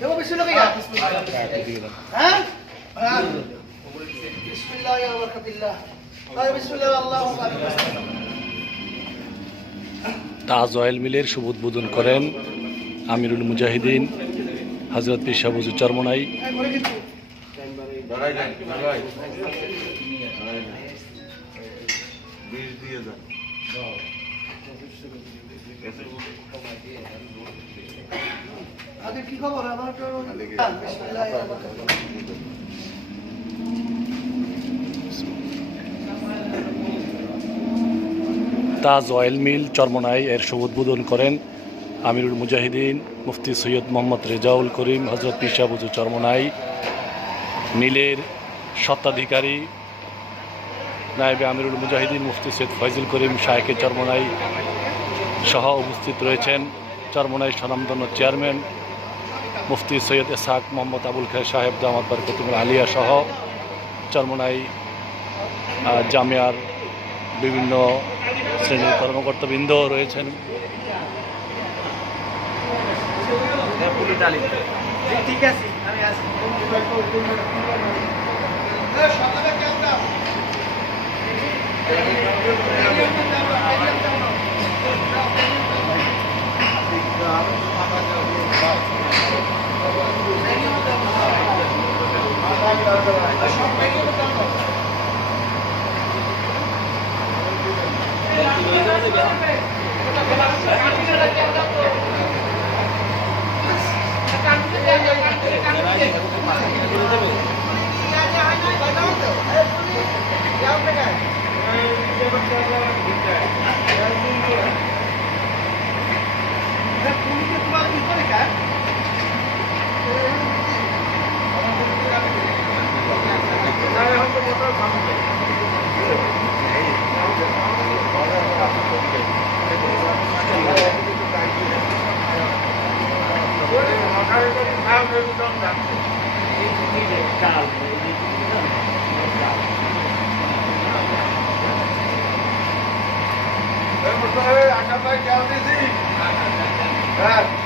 দেখো বিসমিল্লাহ ভাইয়া হ্যাঁ হ্যাঁ বিসমিল্লাহ ইয়া বারাকাতিল্লাহ আয় বিসমিল্লাহ আল্লাহু আকবার তাজ অয়েল মিলের শুভ উদ্বোধন করেন আমিরুল মুজাহিদিন হজরত পিসাবুজু সাবুজু চরমনাই আগে কি খবর? আমার তো বিসমিল্লাহ বারাকাতিল্লাহ তাজ অয়েল মিল চরমনাই এর শুভ উদ্বোধন করেন আমিরুল মুজাহিদিন মুফতি সৈয়দ মোহাম্মদ রেজাউল করিম হজরত পীর সাবুজু চরমনাই। মিলের স্বত্বাধিকারী নায়েবে আমিরুল মুজাহিদিন মুফতি সৈয়দ ফয়জুল করিম শাহেকে চরমনাই সহ উপস্থিত রয়েছেন। চরমনাই স্বনামধন্য চেয়ারম্যান মুফতি সৈয়দ এসাক মোহাম্মদ আবুল খায় সাহেব, জামাত বরকতুল আলিয়া সহ চরমনাই জামিয়ার বিভিন্ন শ্রেণির কর্মকর্তাবৃন্দ রয়েছেন। ঠিক আছে Gracias. casa. Vamos ver, a casa é o vizinho. É.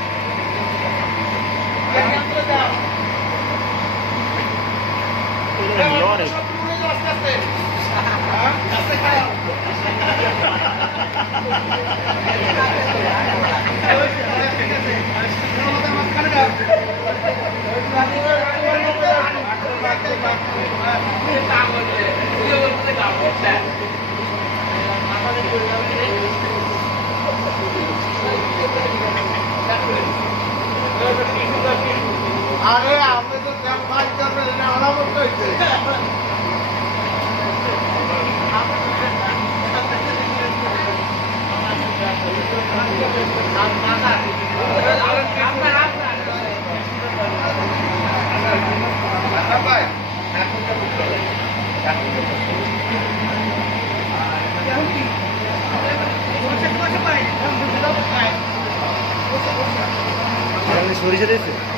আরে আপনি তো তেল ফাইট করবেন এটা আলামত হয়েছে। এইটা মনে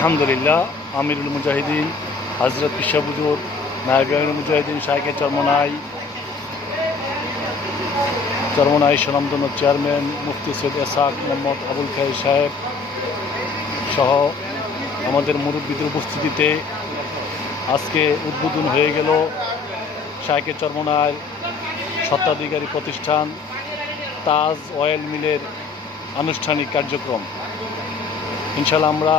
আলহামদুলিল্লাহ, আমিরুল মুজাহিদিন হজরত পিসাবুজুর নায়ব মুজাহিদিন শাহেকের চরমনাই চরমনাই সনামদন চেয়ারম্যান মুফতি সৈয়দ এসাক মোহাম্মদ আবুল খাই সাহেব সহ আমাদের মুরব্বীদের উপস্থিতিতে আজকে উদ্বোধন হয়ে গেল শাহেকের চরমনায় স্বত্বাধিকারী প্রতিষ্ঠান তাজ অয়েল মিলের আনুষ্ঠানিক কার্যক্রম। ইনশাল্লাহ আমরা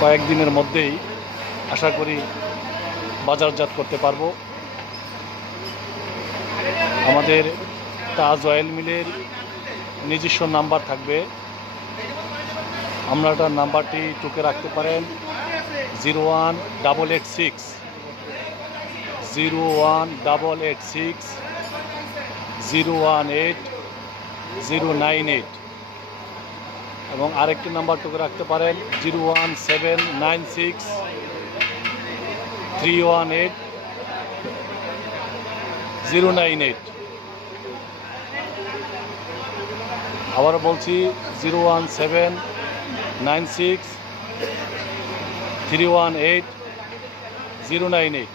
কয়েকদিনের মধ্যেই আশা করি বাজারজাত করতে পারব। আমাদের তাজ অয়েল মিলের নিজস্ব নাম্বার থাকবে। আপনার নাম্বারটি টুকে রাখতে পারেন। Zero one double eight six. Zero one double eight six. Zero one eight. Zero nine eight. এবং আরেকটি নাম্বার টুকে রাখতে পারেন, zero one seven nine six three one eight, zero nine eight. আবার বলছি, zero one seven nine six three one eight, zero nine eight.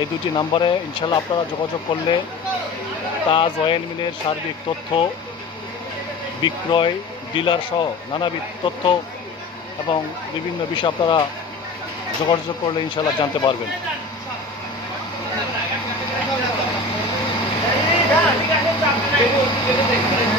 এই দুটি নাম্বারে ইনশাল্লাহ আপনারা যোগাযোগ করলে তাজ অয়েল মিলের সার্বিক তথ্য, বিক্রয় ডিলার সহ নানাবিধ তথ্য এবং বিভিন্ন বিষয় আপনারা যোগাযোগ করলে ইনশাল্লাহ জানতে পারবেন। ঠিক আছে